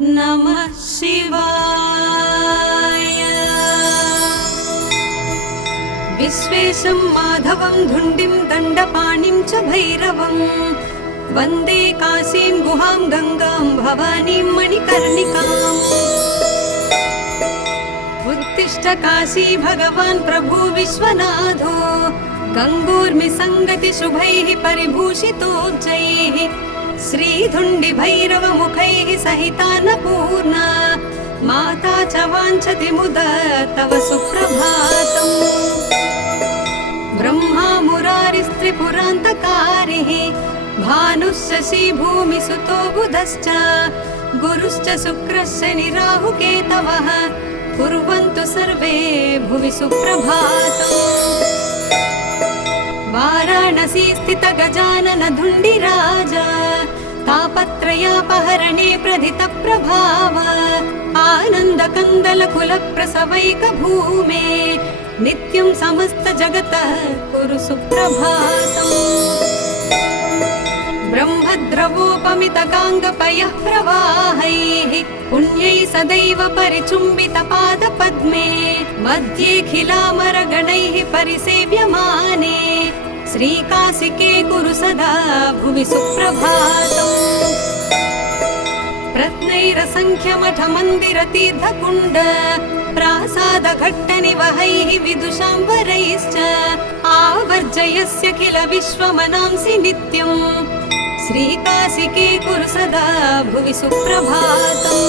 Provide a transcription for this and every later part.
नमः शिवाय। विश्वेशं माधवं धुण्डिं दण्डपाणिं च भैरवं वन्दे काशीं गुहां गंगां भवानीं मणिकर्णिकाम्। उत्तिष्ठ काशी भगवान् प्रभु विश्वनाथो गंगोर्मि संगति शुभैः परिभूषितोज्जैः श्रीधुण्डि भैरव मुखैः सहितान्नपूर्णा माता च वाञ्छति मुदा तव सुप्रभातम्। ब्रह्मा मुरारिस्त्रिपुरान्तकारिः भानुश्च भूमिसुतो बुधश्च गुरुश्च शुक्रश्च निराहुकेतवः कुर्वन्तु सर्वे भुवि सुप्रभातम्। वाराणसी स्थित गजानन धुण्डिराजा तापत्रयापहरणे प्रथित प्रभाव आनन्द कन्दल कुल प्रसवैक भूमे नित्यं समस्त जगतः कुरु सुप्रभातम्। ब्रह्मद्रवोपमित गाङ्गपयः प्रवाहैः पुण्यैः सदैव परिचुम्बित पादपद्मे मध्येऽखिलामरगणैः परिसेव्यमाने श्रीकाशिके कुरु सदा भुवि सुप्रभातम्। रत्नैरसङ्ख्यमठमन्दिरतीर्थकुण्ड प्रासादघट्टनिवहैः विदुषाम्बरैश्च आवर्जयस्य किल विश्वमनांसि नित्यम् श्रीकाशिके कुरु सदा भुवि सुप्रभातम्।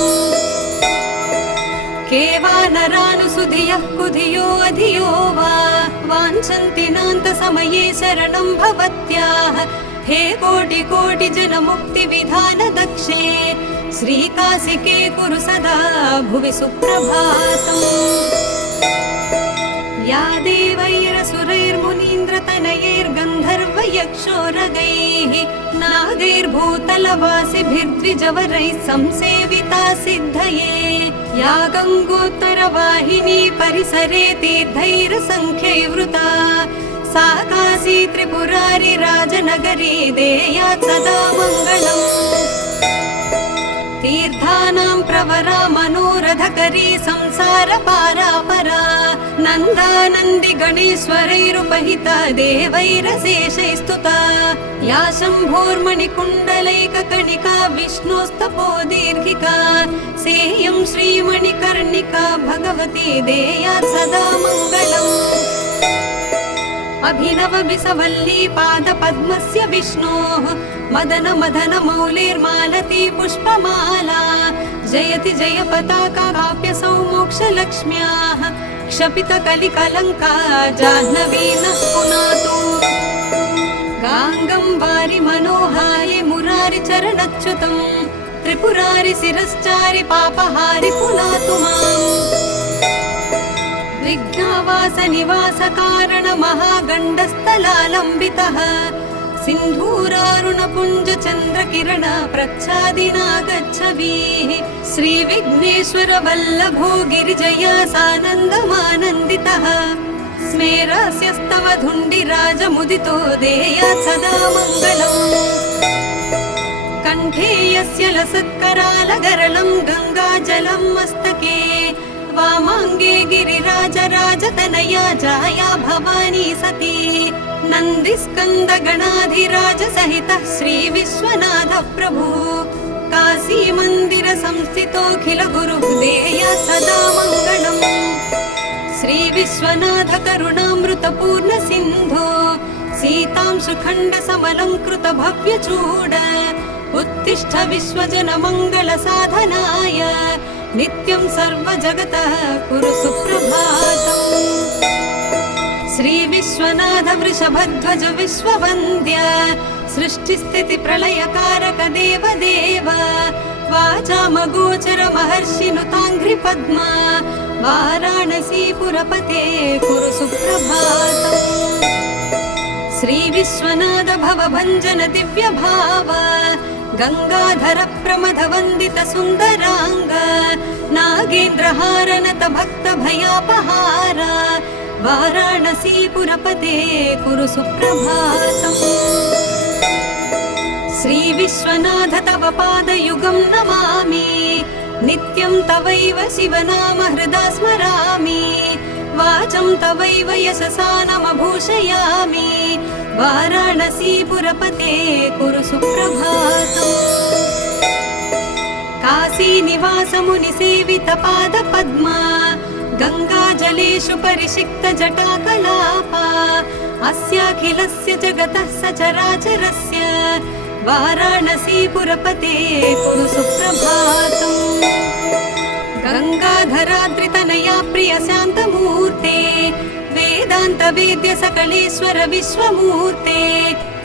केवानरानुसुधियः कुधियो अधियो वा वाञ्छन्ति नान्तसमये शरणं भवत्याः हे कोटि कोटि जन मुक्ति विधान दक्षे श्रीकाशिके कुरु सदा भुवि सुप्रभातम्। या देवैरसुरैर्मुनीन्द्रतनयैर्गन्धर्वयक्षोरगैः नागैर्भूतलवासिभिर्द्विजवरैः संसेविता सिद्धये या गङ्गोत्तरवाहिनी परिसरे तीर्थैरसङ्ख्यैर्वृता सा काशी त्रिपुरारि राजनगरी देयात् सदा मङ्गलम्। तीर्थानां प्रवरा मनोरथकरी संसार पारापरा नन्दानन्दि गणेश्वरैरुपहिता देवैरशेषैस्तुता या शम्भोर्मणिकुण्डलैककणिका विष्णोस्तपो दीर्घिका सेयं श्रीमणिकर्णिका भगवती देयात् सदा मङ्गलम्। अभिनव बिसवल्ली पादपद्मस्य विष्णोः मदन मदन मौलिर्मालती पुष्पमाला जयति जय पताका काप्यसौ मोक्षलक्ष्म्याः क्षपित कलिकलङ्का जाह्नवी नः पुनातु गाङ्गं वारि मनोहारि मुरारि चरणच्युतं त्रिपुरारि शिरश्चारि पापहारि पुनातु माम्। विघ्नावास निवास कारण महागण्डस्थलालम्बितः सिन्धूरारुणपुञ्ज चन्द्रकिरण प्रच्छादिना गच्छवीः श्रीविघ्नेश्वर वल्लभो गिरिजया सानन्दमानन्दितः स्मेरस्यस्तव धुण्डिराजमुदितो देयात् सदा मङ्गलम्। कण्ठे यस्य लसत्करालगरलं गङ्गाजलं मस्तके वामाङ्गे गिरिराजराजतनया जाया भवानी सती नन्दिस्कन्दगणाधिराज सहितः श्रीविश्वनाथ प्रभु काशी मन्दिर संस्थितोऽखिल गुरुः देयात् सदा मङ्गलम्। श्रीविश्वनाथ करुणामृतपूर्ण सिन्धो सीतांशुखण्ड समलङ्कृत भव्यचूड उत्तिष्ठ विश्वजन मङ्गल साधनाय नित्यं सर्वजगतः कुरु सुप्रभातम्। श्रीविश्वनाथ वृषभध्वज विश्ववन्द्य सृष्टिस्थिति प्रलयकारक देवदेव वाचामगोचर महर्षिनुताङ्घ्रिपद्म वाराणसीपुरपते कुरु सुप्रभातम्। श्रीविश्वनाथ भवभञ्जन दिव्यभाव गंगाधर प्रमथ वंदित सुंदरांग नागेन्द्रहारनत भक्त भयापहार वाराणसीपुरपते कुरु सुप्रभातम्। श्री विश्वनाथ तव पादयुगं नमामि नित्यं तवैव शिवनाम हृदा स्मरामि वाचं तवैव यशसा नमभूषयामि वाराणसीपुरपते कुरु सुप्रभातम् काशीनिवास मुनिसेवित पादपद्मा गङ्गाजलेषु परिषिक्त जटाकलापा अस्याखिलस्य जगतः सचराचरस्य वाराणसीपुरपते कुरु सुप्रभातम् गङ्गाधराद्रितनया प्रियशान्तमूर्ते वेदान्त वेद्य सकलेश्वर विश्वमूर्ते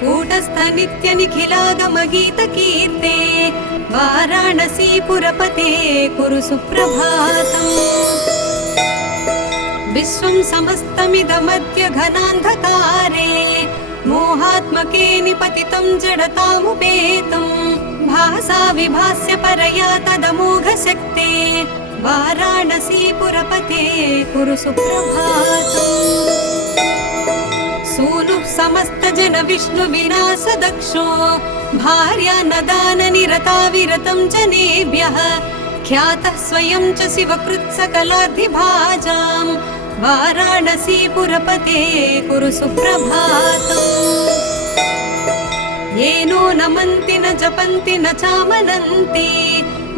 कूटस्थ नित्य निखिलागम गीतकीर्ते वाराणसीपुरपते कुरु सुप्रभातम् विश्वं समस्तमिदमद्य घनान्धकारे मोहात्मके निपतितं जडतामुपेतं भासा विभास्य परया तदमोघशक्ते वाराणसीपुरपते कुरु सुप्रभातम् सूनुः समस्त जन विष्णु विनाश दक्षो भार्या नदान निरता विरतं जनेभ्यः ख्यातः स्वयं च शिवकृत् सकलाधिभाजां वाराणसीपुरपते कुरु सुप्रभातम् येनो नमन्ति न जपन्ति न चामनन्ति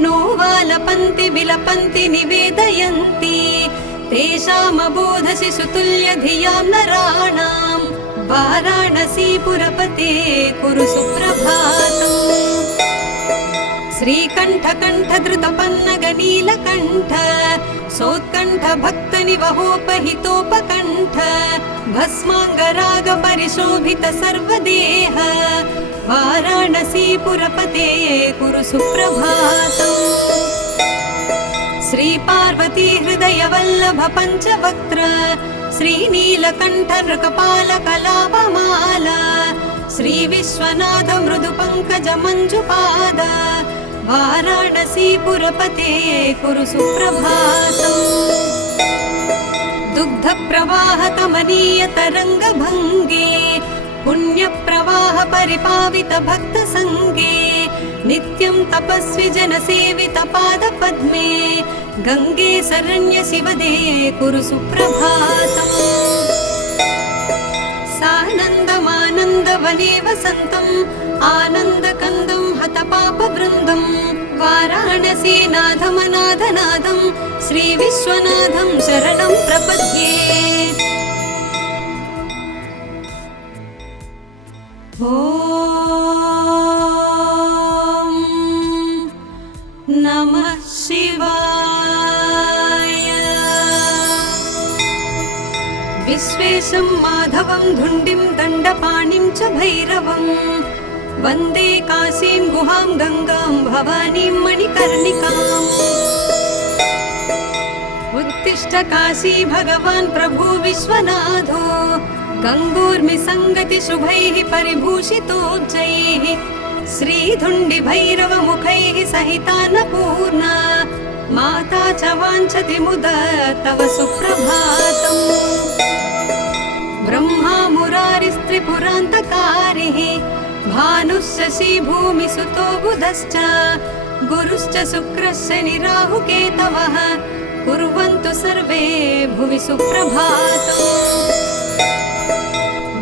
नो वालपन्ति विलपन्ति निवेदयन्ति तेषामबोध शिशुतुल्य धियां नराणां वाराणसीपुरपते कुरु सुप्रभातम् श्रीकण्ठ कण्ठ धृतपन्नग नीलकण्ठ सोत्कण्ठ भक्त निवहोपहितोपकण्ठ भस्माङ्गराग परिशोभित सर्वदेह वाराणसीपुरपते कुरु सुप्रभातम् श्रीपार्वती हृदय वल्लभ पञ्चवक्त्र श्रीनीलकण्ठ नृकपाल कलापमाला श्रीविश्वनाथ मृदु पंकज मंजुपाद वाराणसीपुरपते कुरु सुप्रभातम् दुग्ध प्रवाह कमनीय तरंग भंगे पुण्य प्रवाह परिपावित भक्त संगे नित्यं तपस्वी जन सेवित पाद पद्मे गंगे शरण्य शिवदे कुरु सुप्रभातम् सानन्दमानन्द वने वसन्तम् आनन्दकन्दं हतपापवृन्दं वाराणसीनाथमनाथनाथं श्रीविश्वनाथं शरणं प्रपद्ये। ॐ नमः शिवाय। विश्वेशं माधवं धुण्डिं दण्डपाणिं च भैरवं वन्दे काशीं गुहां गंगां भवानीं मणिकर्णिकाम्। उत्तिष्ठ काशी भगवान् प्रभु विश्वनाथो गंगोर्मि संगति शुभैः परिभूषितोज्जैः श्रीधुण्डि भैरव मुखैः सहितान्नपूर्णा माता च वाञ्छति मुद तव सुप्रभातम्। ब्रह्मा मुरारिस्त्रिपुरान्तकारिः भानुश्च भूमिसुतो बुधश्च गुरुश्च शुक्रश्च निराहुकेतवः कुर्वन्तु सर्वे भुवि सुप्रभातम्।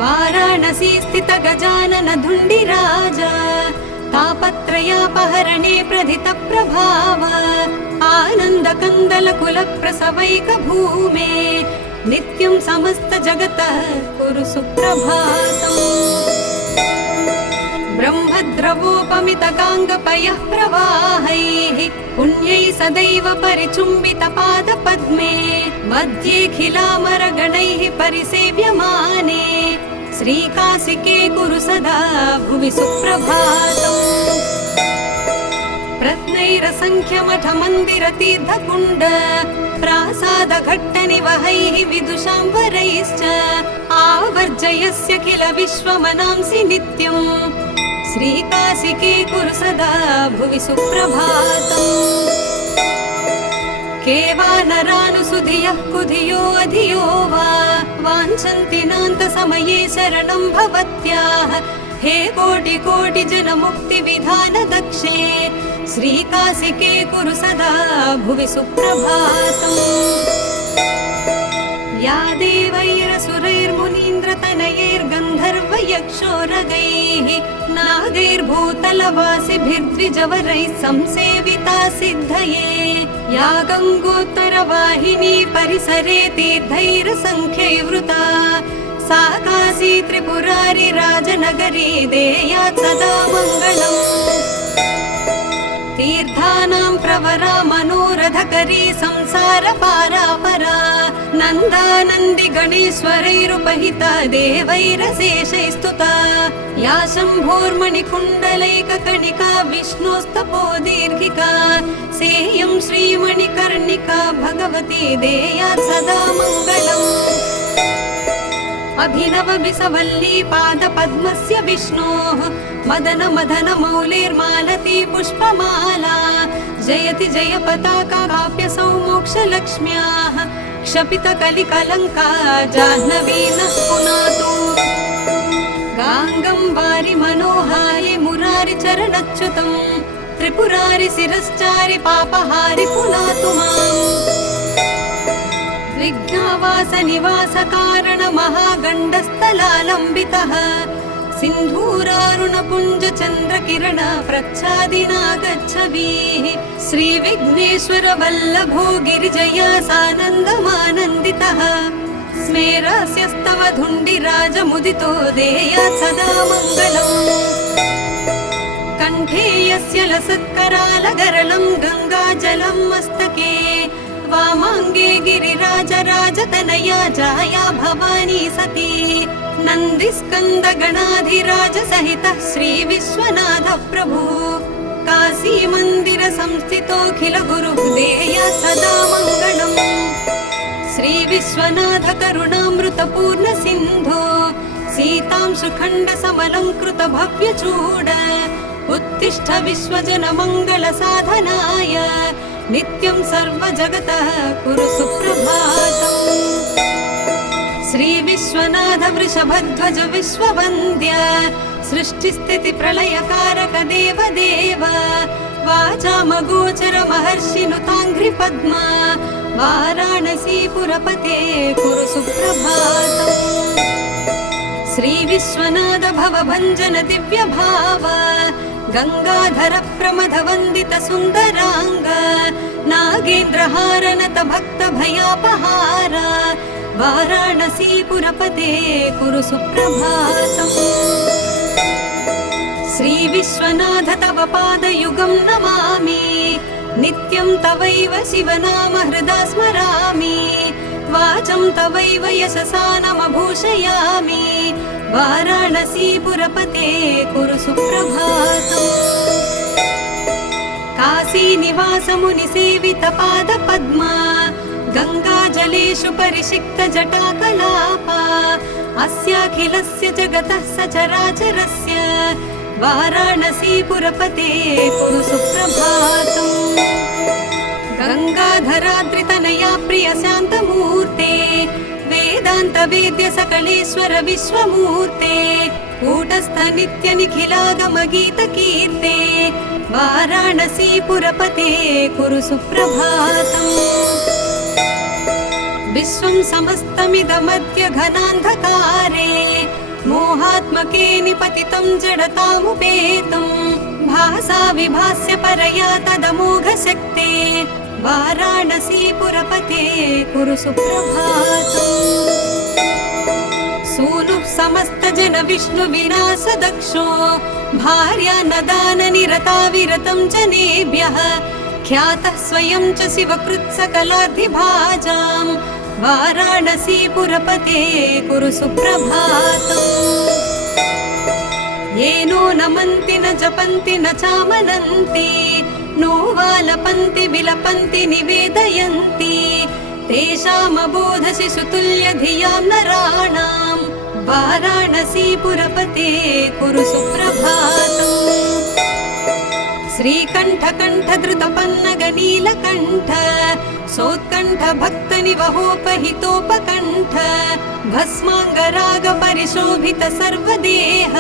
वाराणसी स्थित गजानन धुण्डिराजा तापत्रयापहरणे प्रथित प्रभाव आनन्द कन्दल कुल प्रसवैक भूमे नित्यं समस्त जगतः कुरु सुप्रभातम्। ब्रह्मद्रवोपमित गाङ्गपयः प्रवाहैः पुण्यैः सदैव परिचुम्बित पाद पद्मे मध्येऽखिलामरगणैः परिसेव्यमाने श्रीकाशिके कुरु सदा भुवि सुप्रभातम्। प्रत्नैरसंख्यमठ मन्दिर तीर्थकुण्ड प्रासाद घट्ट निवहैः विदुषाम्बरैश्च आवर्जयस्य किल विश्वमनांसि नित्यम् श्रीकाशिके कुरु सदा भुवि सुप्रभातम्। केवानरानुसुधियः कुधियो अधियो वा वाञ्छन्ति नान्तसमये शरणं भवत्याः हे कोटि कोटि जन मुक्ति विधान दक्षे श्रीकासिके कुरु सदा भुवि सुप्रभातम् या देवैरसुरैर्मुनीन्द्रतनयैर्गन्धर्वयक्षोरगैः नागैर्भूतलवासिभिर्द्विजवरैः संसेविता सिद्धये या गङ्गोत्तरवाहिनी परिसरे तीर्थैरसङ्ख्यैर्वृता सा काशी त्रिपुरारि राजनगरी देयात् सदा मङ्गलम् तीर्थानां प्रवरा मनोरथकरी संसार पारापरा नन्दानन्दि गणेश्वरैरुपहिता देवैरशेषैस्तुता या शम्भोर्मणिकुण्डलैककणिका विष्णोस्तपो दीर्घिका सेयं श्रीमणिकर्णिका भगवती देयात् सदा मङ्गलम् अभिनव बिसवल्ली पादपद्मस्य विष्णोः मदन मदन मौलेर्मालती पुष्पमाला जयति जय पताका काप्यसौ मोक्षलक्ष्म्याः क्षपितकलिकलङ्का जाह्नवी नः पुनातु गाङ्गं वारि मनोहारि मुरारि चरणच्युतं त्रिपुरारि शिरश्चारि पापहारि पुनातु माम् विघ्नावास निवास कारण महागण्डस्थलालम्बितः सिन्धूरारुण पुञ्ज चन्द्र किरण प्रच्छादिना गच्छवीः श्रीविघ्नेश्वर वल्लभो गिरिजया सानन्दमानन्दितः स्मेरस्यस्तव धुण्डिराजमुदितो देयात् सदा मङ्गलम् कण्ठे यस्य लसत्करालगरलं गङ्गाजलं मस्तके वामाङ्गे गिरिराजराजतनया जाया भवानी सती नन्दिस्कन्दगणाधिराज सहितः श्रीविश्वनाथ प्रभु काशी मन्दिर संस्थितोऽखिल गुरुः देयात् सदा मङ्गलम् श्रीविश्वनाथ करुणामृतपूर्ण सिन्धो सीतांशुखण्ड समलङ्कृत भव्यचूड उत्तिष्ठ विश्वजन मङ्गल साधनाय नित्यं सर्वजगतः कुरु सुप्रभातम् श्री विश्वनाथ वृषभध्वज विश्ववन्द्य सृष्टिस्थिति प्रलयकारक देव देव वाचामगोचर महर्षिनुताङ्घ्रि पद्मा वाराणसीपुरपते कुरु सुप्रभातम् श्री विश्वनाथ भवभञ्जन दिव्य भाव गंगाधर प्रमथ वंदित सुंदरांग नागेन्द्रहार नत भक्त भयापहार वाराणसीपुरपते कुरु सुप्रभातम् श्री विश्वनाथ तव पादयुगं नमामि नित्यं तवैव शिवनाम हृदा स्मरामि वाचं तवैव यशसा नमभूषयामि वाराणसीपुरपते कुरु सुप्रभातम् काशी निवास मुनि सेवित पाद पद्मा गंगाजलेषु परिषिक्त जटाकलापा अस्याखिलस्य जगतः सचराचरस्य वाराणसीपुरपते कुरु सुप्रभातम् गंगाधराद्रितनया प्रिय शान्तमूर्ते वेदांत वेद्य सकलेश्वर विश्वमूर्ते कूटस्थ नित्य निखिलागम गीत कीर्ते वाराणसीपुरपते कुरु सुप्रभातम् विश्वं समस्तमिदमद्य घनान्धकारे मोहात्मके निपतितं जडतामुपेतं भासा विभास्य परया तदमोघ शक्ते वाराणसीपुरपते कुरु सुप्रभातम् सूनुः समस्त जन विष्णु विनाश दक्षो भार्या नदान निरता विरतं जनेभ्यः ख्यातः स्वयं च शिवकृत् सकलाधिभाजां वाराणसीपुरपते कुरु सुप्रभातम् येनो नमन्ति न जपन्ति न चामनन्ति नो वालपन्ति विलपन्ति निवेदयन्ति तेषामबोध शिशुतुल्य धियां नराणां वाराणसीपुरपते कुरु सुप्रभातम् श्रीकण्ठ कण्ठधृतपन्नग नीलकण्ठ सोत्कण्ठ भक्तनिवहोपहितोपकण्ठ भस्माङ्गराग परिशोभित सर्वदेह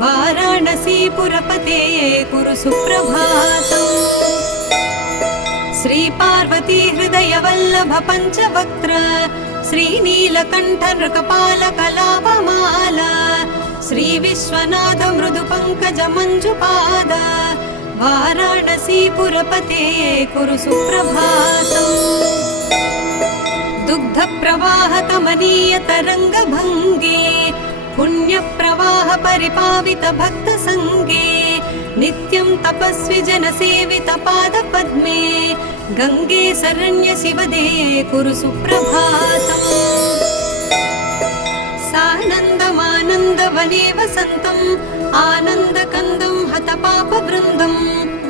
वाराणसीपुरपते कुरु सुप्रभातम्। श्रीपार्वती हृदय वल्लभ पञ्चवक्त्र श्रीनीलकण्ठ नृकपालकलापमाला श्रीविश्वनाथ मृदु पङ्कज मञ्जुपाद वाराणसीपुरपते कुरु सुप्रभातम्। दुग्ध प्रवाह कमनीय तरंग भंगे पुण्य प्रवाह परिपावित भक्त संगे नित्यं तपस्वी जन सेवित पाद पद्मे गंगे शरण्य शिवदे कुरु सुप्रभातम्। सानन्दमानन्द वने वसन्तम् आनन्द कन्दं हत पाप वृन्दं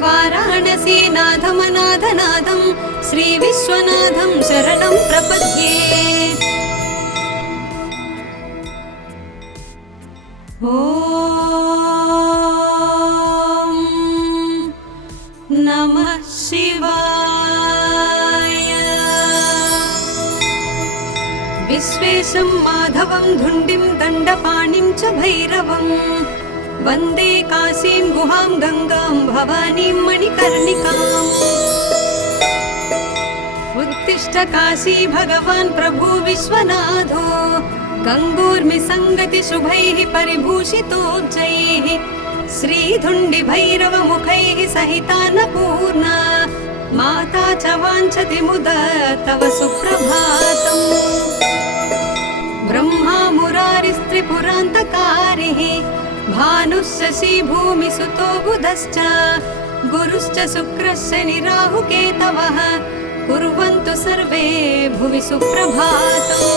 वाराणसी नाथमनाथनाथं श्री विश्वनाथं शरणं प्रपद्ये। ॐ नमः शिवाय। विश्वेशं माधवं धुण्डिं दण्डपाणिं च भैरवं वन्दे काशीं गुहां गंगां भवानीं मणिकर्णिकाम्। उत्तिष्ठ काशी भगवान् प्रभु विश्वनाथो गंगोर्मि संगति शुभैः परिभूषितोज्जैः श्रीधुण्डि भैरव मुखैः सहितान्नपूर्णा माता च वाञ्छति मुद तव सुप्रभातम्। ब्रह्मा मुरारिस्त्रिपुरान्तकारिः भानुश्च भूमिसुतो बुधश्च गुरुश्च शुक्रश्च निराहुकेतवः कुर्वन्तु सर्वे भुवि सुप्रभातम्।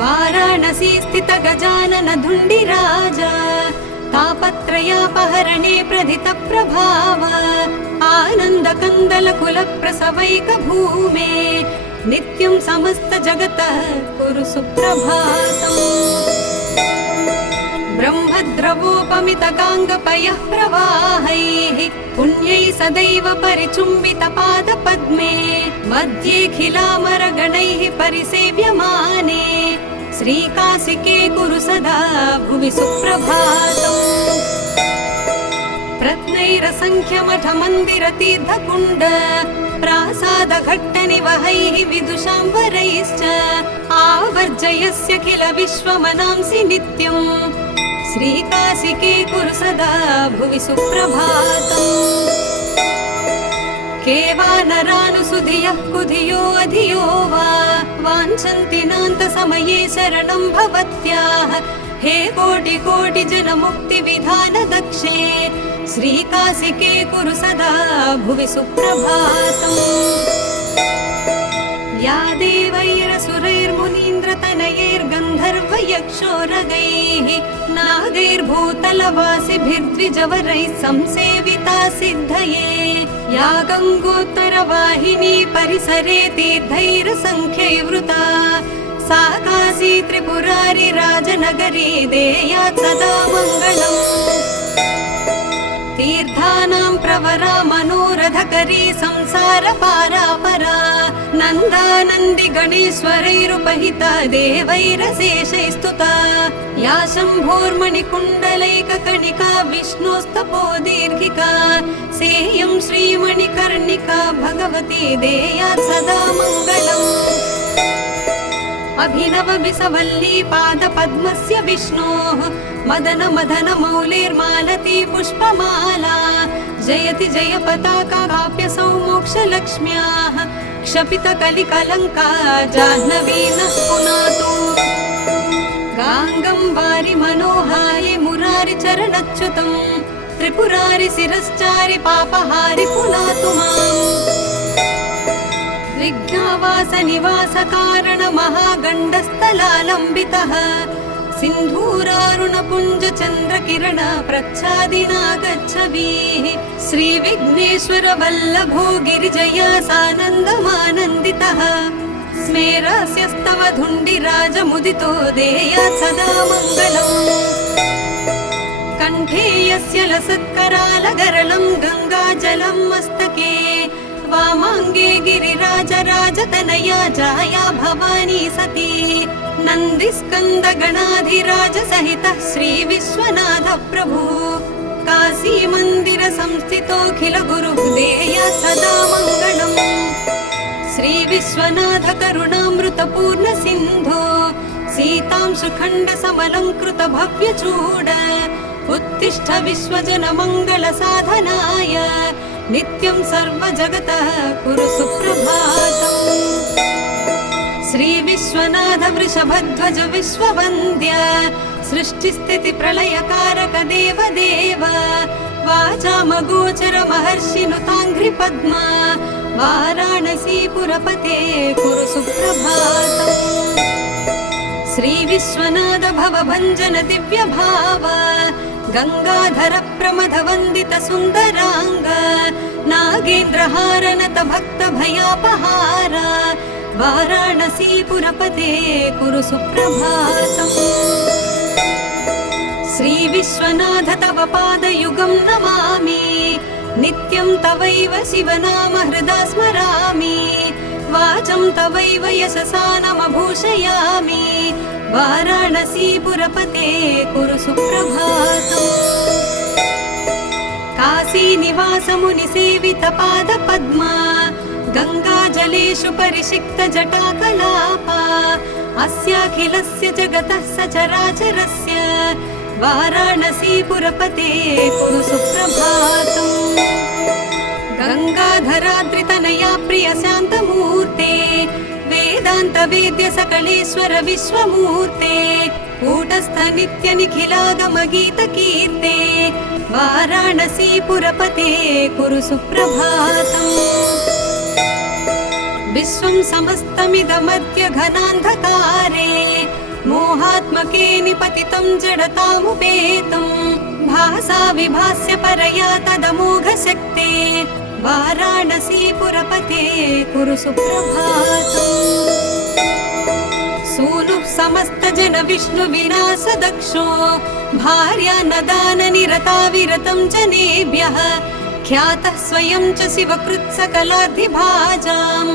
वाराणसी स्थित गजानन धुण्डिराजा तापत्रयापहरणे प्रथित प्रभाव आनन्द कन्दल कुल प्रसवैक भूमे नित्यं समस्त जगत कुरु सुप्रभातम्। ब्रह्मद्रवोपमित गाङ्गपयः प्रवाहैः पुण्यैः सदैव परिचुम्बित पाद पद्मे मध्ये खिलामर गणैः परिसेव्यमाने श्रीकाशिके कुरु सदा भुवि सुप्रभातम्। प्रत्नैरसंख्य मठ मन्दिर तीर्थकुण्ड प्रासाद घट्ट निवहैः विदुषाम्बरैश्च आवर्जयस्य किल विश्वमनांसि नित्यम् श्रीकाशिके कुरु सदा भुवि सुप्रभातम्। केवानरानुसुधियः कुधियो अधियो वा वाञ्छन्ति नान्त समये शरणं भवत्याः हे कोटि कोटि जन मुक्ति विधान दक्षे श्रीकाशिके कुरु सदा भुवि सुप्रभातम्। या देवैरसुरैर्मुनीन्द्रतनयैर्गन्धर्व यक्षोरगैः नागैर्भूतलवासिभिर्द्विजवरैः संसेविता सिद्धये या गङ्गोत्तरवाहिनी परिसरे तीर्थैरसंख्यैर्वृता सा काशी त्रिपुरारि राजनगरी देयात् सदा मङ्गलम्। तीर्थानां प्रवरा मनोरथकरी संसार पारापरा नन्दानन्दि गणेश्वरैरुपहिता देवैरशेषैस्तुता या शम्भोर्मणिकुण्डलैककणिका विष्णोस्तपो दीर्घिका सेयं श्रीमणिकर्णिका भगवती देयात् सदा मङ्गलम्। अभिनव बिसवल्ली पाद पद्मस्य विष्णोः मदन मदन मौलेर्मालती पुष्पमाला जयति जय पताका काप्य सौमोक्ष लक्ष्म्याः क्षपित कलिकलङ्का जाह्नवी नः पुनातु गाङ्गं वारि मनोहारि मुरारि चरणच्युतं त्रिपुरारि शिरश्चारि पापहारि पुनातु माम्। विघ्नावास निवास कारण महागण्डस्थलालम्बितः सिन्धूरारुण पुञ्ज चन्द्र किरण प्रच्छादिना गच्छवीः श्री विघ्नेश्वर वल्लभो गिरिजया सानन्दमानन्दितः स्मेरस्यस्तव धुण्डिराज मुदितो देयात् सदा मङ्गलम्। कण्ठे यस्य लसत्करालगरलं गङ्गाजलं मस्तके वामाङ्गे गिरिराजराजतनया जाया भवानी सती नन्दिस्कन्दगणाधिराज सहितः श्रीविश्वनाथ प्रभु काशी मन्दिर संस्थितोऽखिल गुरुहृदय सदा मङ्गलम् श्रीविश्वनाथ करुणामृतपूर्ण सिन्धो सीतां सुखण्ड समलङ्कृत भव्यचूड उत्तिष्ठ विश्वजन मङ्गल साधनाय नित्यं सर्वजगतः कुरु सुप्रभातम् श्री विश्वनाथ वृषभध्वज विश्ववन्द्य सृष्टिस्थिति प्रलयकारक देव देव वाचामगोचर महर्षि नुताङ्घ्रि पद्म वाराणसीपुरपते कुरु सुप्रभातम् श्री विश्वनाथ भवभञ्जन दिव्य भाव गंगाधर प्रमथ वंदित सुंदरांग नागेन्द्रहार नत भक्त भयापहार वाराणसीपुरपते कुरु सुप्रभातम् श्री विश्वनाथ तव पादयुगं नमामि नित्यं तवैव शिवनाम हृदा स्मरामि वाचं तवैव यशसा नमभूषयामि वाराणसीपुरपते कुरु सुप्रभातम् काशीनिवास मुनिसेवित पादपद्मा गङ्गाजलेषु परिषिक्त जटाकलापा अस्याखिलस्य जगतः सचराचरस्य वाराणसीपुरपते कुरु सुप्रभातम् गंगाधराद्रितनया प्रिय शान्तमूर्ते वेदांत वेद्य सकलेश्वर विश्वमूर्ते कूटस्थ नित्य निखिलागम गीत कीर्ते वाराणसीपुरपते कुरु सुप्रभातम् विश्वं समस्तमिदमद्य घनान्धकारे मोहात्मके निपतितं जडतामुपेतं भासा विभास्य परया तदमोघ शक्ते वाराणसीपुरपते कुरु सुप्रभातम् सूनुः समस्त जन विष्णु विनाश दक्षो भार्या नदान निरता विरतं जनेभ्यः ख्यातः स्वयं च शिवकृत् सकलाधिभाजां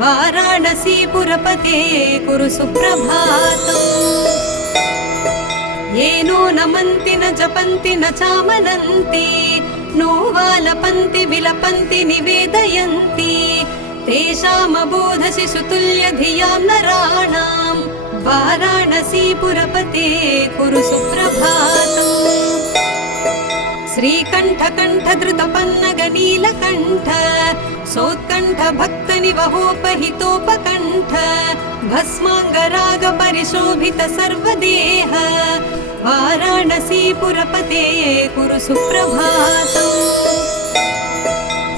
वाराणसीपुरपते कुरु सुप्रभातम् येनो नमन्ति न जपन्ति न चामनन्ति नो वालपन्ति विलपन्ति निवेदयन्ति तेषामबोध शिशुतुल्य धियां नराणां वाराणसीपुरपते कुरु सुप्रभातम् श्रीकण्ठ कण्ठ धृतपन्नग नीलकण्ठ सोत्कण्ठ भक्त निवहोपहितोपकण्ठ भस्माङ्गराग परिशोभित सर्वदेह वाराणसीपुरपते कुरु सुप्रभातम्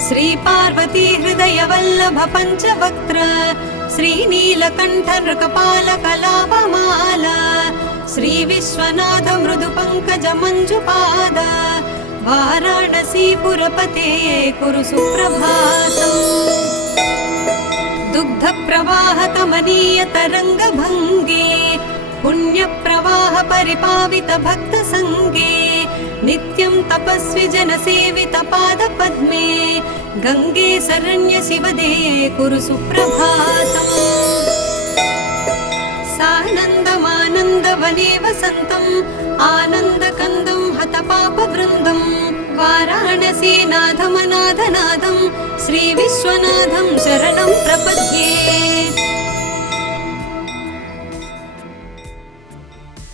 श्री पार्वती हृदय वल्लभ पंचवक्त्र श्रीनीलकण्ठ नृकपाल कलापमाला श्री विश्वनाथ मृदु पंकज मंजुपाद वाराणसीपुरपते कुरु सुप्रभातम् दुग्ध प्रवाह कमनीय तरंग भंगे पुण्य प्रवाह परिपावित भक्त संगे नित्यं तपस्वी जन सेवित पाद पद्मे गंगे शरण्य शिवदे कुरु सुप्रभातम् सानन्दमानन्द वने वसन्तम् आनन्द कन्दं हत पाप वृन्दं वाराणसीनाथमनाथनाथं श्री विश्वनाथं शरणं प्रपद्ये।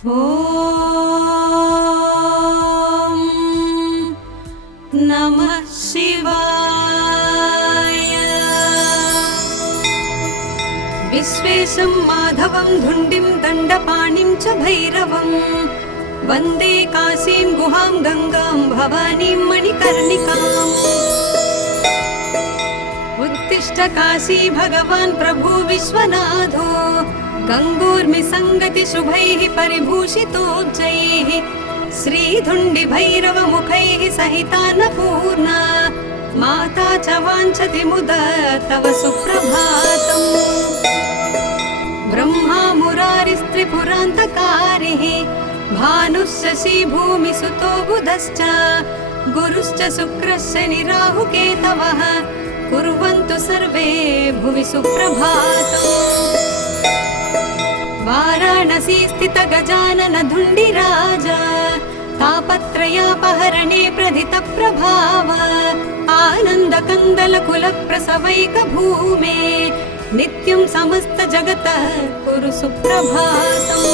ॐ नमः शिवाय। विश्वेशं माधवं धुण्डिं दण्डपाणिं च भैरवं वन्दे काशीं गुहां गंगां भवानीं मणिकर्णिकाम्। उत्तिष्ठ काशी भगवान् प्रभु विश्वनाथो गंगोर्मि संगति शुभैः परिभूषितोज्जैः श्रीधुण्डि भैरव मुखैः सहितान्नपूर्णा माता च वाञ्छति मुद तव सुप्रभातम्। ब्रह्मा मुरारिस्त्रिपुरान्तकारिः भानुश्शशी भूमिसुतो बुधश्च गुरुश्च शुक्रश्च निराहुकेतवः कुर्वन्तु सर्वे भुवि सुप्रभातम्। वाराणसी स्थित गजानन धुण्डिराजा तापत्रयापहरणे प्रथित प्रभाव आनन्द कन्दल कुल प्रसवैक भूमे नित्यं समस्त जगतः कुरु सुप्रभातम्।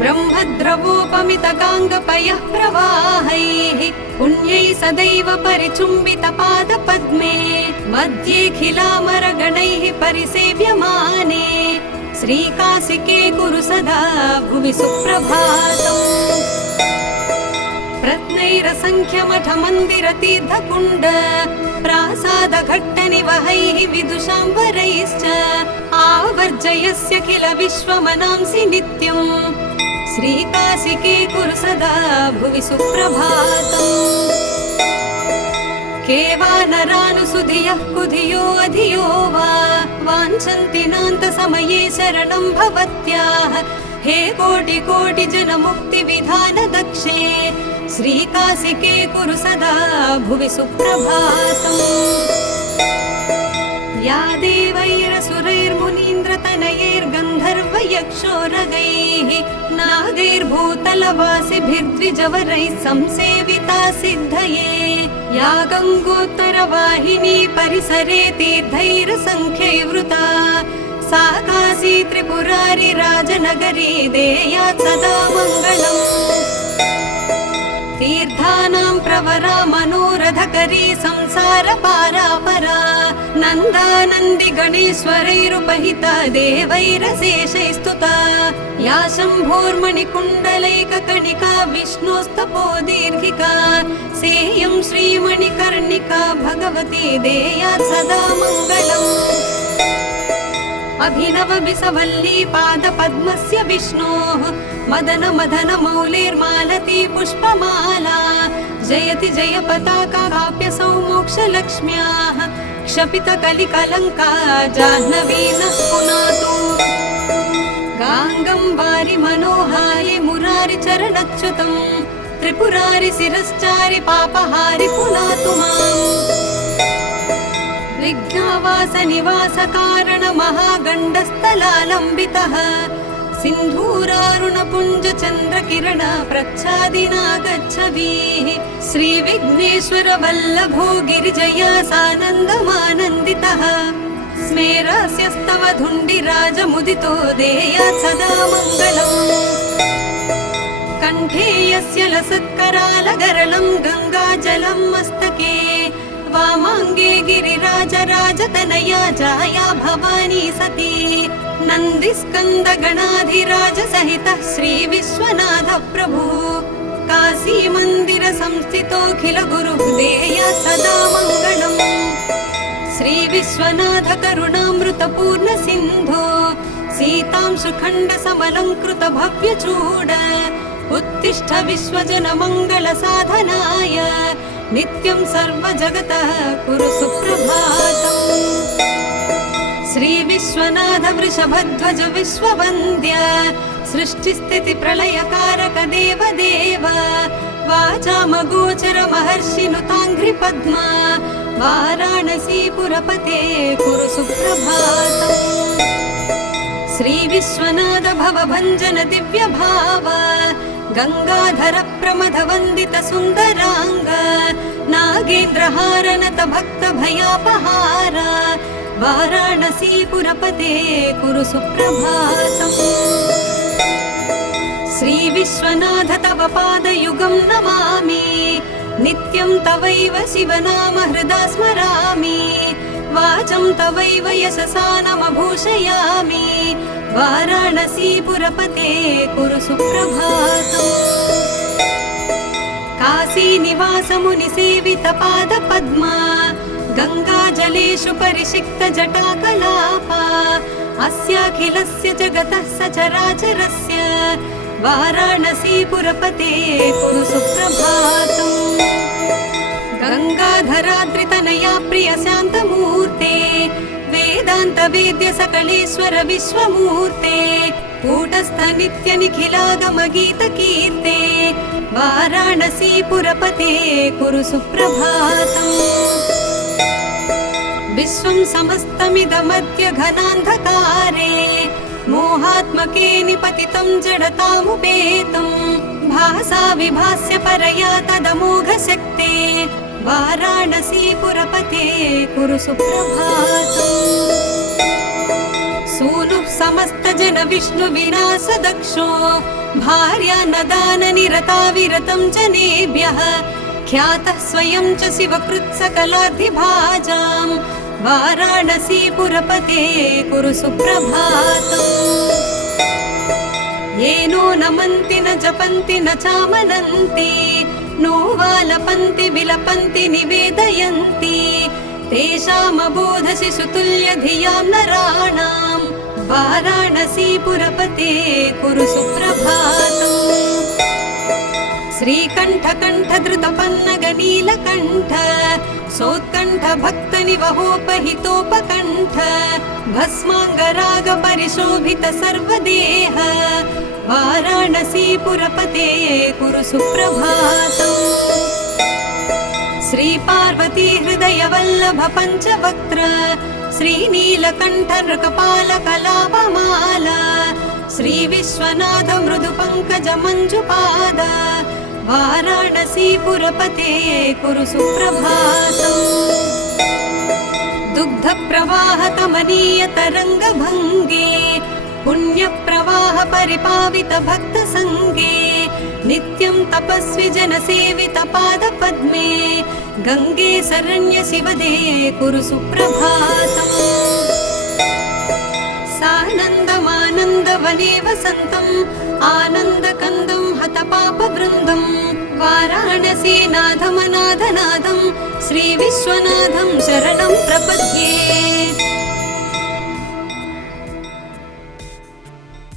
ब्रह्मद्रवोपमित गाङ्गपयः प्रवाहैः पुण्यैः सदैव परिचुम्बित पादपद्मे मध्येऽखिलामरगणैः परिसेव्यमाने श्रीकासिके कुरु सदा भुवि सुप्रभातम्। रत्नैरसङ्ख्यमठमन्दिरतीर्थकुण्ड प्रासादघट्टनिवहैः विदुषाम्बरैश्च आवर्जयस्य किल विश्वमनांसि नित्यम् श्रीकासिके कुरु सदा भुवि सुप्रभातम्। केवानरानुसुधियः कुधियो अधियो वा वाञ्छन्ति नान्तसमये शरणं भवत्याः हे कोटि कोटि जन मुक्ति विधान दक्षे श्रीकासिके कुरु सदा भुवि सुप्रभातम्। या देवैरसुरैर्मुनीन्द्रतनयैर्गन्धर्वयक्षोरगैः नागैर्भूतलवासिभिर्द्विजवरैः संसेविता सिद्धये या गङ्गोत्तरवाहिनी परिसरे तीर्थैरसङ्ख्यैर्वृता सा काशी त्रिपुरारि राजनगरी देयात् सदा मङ्गलम्। तीर्थानां प्रवरा मनोरथकरी संसार पारापरा नन्दानन्दि गणेश्वरैरुपहिता देवैरशेषैस्तुता या शम्भोर्मणिकुण्डलैककणिका विष्णोस्तपो दीर्घिका सेयं श्रीमणिकर्णिका भगवती देयात् सदा मङ्गलम्। अभिनव बिसवल्ली पादपद्मस्य विष्णोः मदन मदन मौलेर्मालती पुष्पमाला जयति जय पताका काप्यसौ मोक्षलक्ष्म्याः क्षपित कलिकलङ्का जाह्नवी नः पुनातु गाङ्गं वारि मनोहारि मुरारि चरणच्युतं त्रिपुरारि शिरश्चारि पापहारि पुनातु माम्। विघ्नावास निवास कारण महागण्डस्थलालम्बितः सिन्धूरारुण पुञ्ज चन्द्र किरण प्रच्छादिना गच्छवीः श्रीविघ्नेश्वर वल्लभो गिरिजया सानन्दमानन्दितः स्मेरस्यस्तव धुण्डिराजमुदितो देयात् सदा मङ्गलम्। कण्ठे यस्य लसत्करालगरलं गङ्गाजलं मस्तके वामाङ्गे गिरिराजराजतनया जाया भवानी सती नन्दिस्कन्दगणाधिराज सहितः श्रीविश्वनाथ प्रभु काशी मन्दिर संस्थितोऽखिल गुरुः देयात् सदा मङ्गलम्। श्रीविश्वनाथ करुणामृतपूर्ण सिन्धो सीतांशुखण्ड समलङ्कृत भव्यचूड उत्तिष्ठ विश्वजन मङ्गल साधनाय नित्यं सर्वजगतः कुरु सुप्रभातम्। श्रीविश्वनाथ वृषभध्वज विश्ववन्द्य सृष्टिस्थिति प्रलयकारक देवदेव वाचामगोचर महर्षिनुताङ्घ्रिपद्मा वाराणसीपुरपते कुरु सुप्रभातम्। श्रीविश्वनाथ भवभञ्जन दिव्यभाव गंगाधर प्रमथ वंदित सुंदरांग नागेन्द्रहार नत भक्त भयापहार वाराणसीपुरपते कुरु सुप्रभातम्। श्री विश्वनाथ तव पादयुगं नमामि नित्यं तवैव शिवनाम हृदा स्मरामि वाचं तवैव यशसा नमभूषयामि वाराणसीपुरपते कुरु सुप्रभातम्। काशी निवास मुनि सेवित पाद पद्मा गंगाजलेषु परिषिक्त जटाकलापा अस्याखिलस्य जगतः सचराचरस्य वाराणसीपुरपते कुरु सुप्रभातम्। गंगाधराद्रितनया प्रिय शान्तमूर्ते वेदान्त वेद्य सकलेश्वर विश्वमूर्ते कूटस्थ नित्य निखिलागम गीत कीर्ते वाराणसी पुरपते कुरु सुप्रभातम्। विश्वं समस्तमिदमद्य घनान्धकारे मोहात्मके निपतितं जडतामुपेतं भासा विभास्य परया तदमोघशक्ते वाराणसी पुरपते कुरु सुप्रभातम्। सूनुः समस्त जन विष्णु विनाश दक्षो भार्या नदान निरता विरतं जनेभ्यः ख्यातः स्वयं च शिवकृत् सकलाधिभाजां वाराणसी पुरपते कुरु सुप्रभातम्। येनो नमन्ति न जपन्ति न चामनन्ति नो वालपन्ति विलपन्ति निवेदयन्ति तेषामबोध शिशुतुल्य धियां नराणां वाराणसी पुरपते कुरु सुप्रभातम्। श्रीकण्ठ कण्ठ धृतपन्नग नीलकण्ठ सोत्कण्ठ भक्त निवहोपहितोपकण्ठ भस्माङ्गराग परिशोभित सर्वदेह वाराणसी पुरपते कुरु सुप्रभातम्। श्री पार्वती हृदय वल्लभ पंचवक्त्र श्रीनीलकण्ठ नृकपाल कलापमाला श्री विश्वनाथ मृदु पंकज मंजुपाद वाराणसी पुरपते कुरु सुप्रभातम्। दुग्ध प्रवाह कमनीय तरंग भंगे पुण्य प्रवाह परिपावित भक्त संगे नित्यं तपस्वी जन सेवित पाद पद्मे गंगे शरण्य शिवदे कुरु सुप्रभातम्। सानन्दमानन्द वने वसन्तम् आनन्द कन्दं हत पाप वृन्दं वाराणसी नाथमनाथनाथं श्री विश्वनाथं शरणं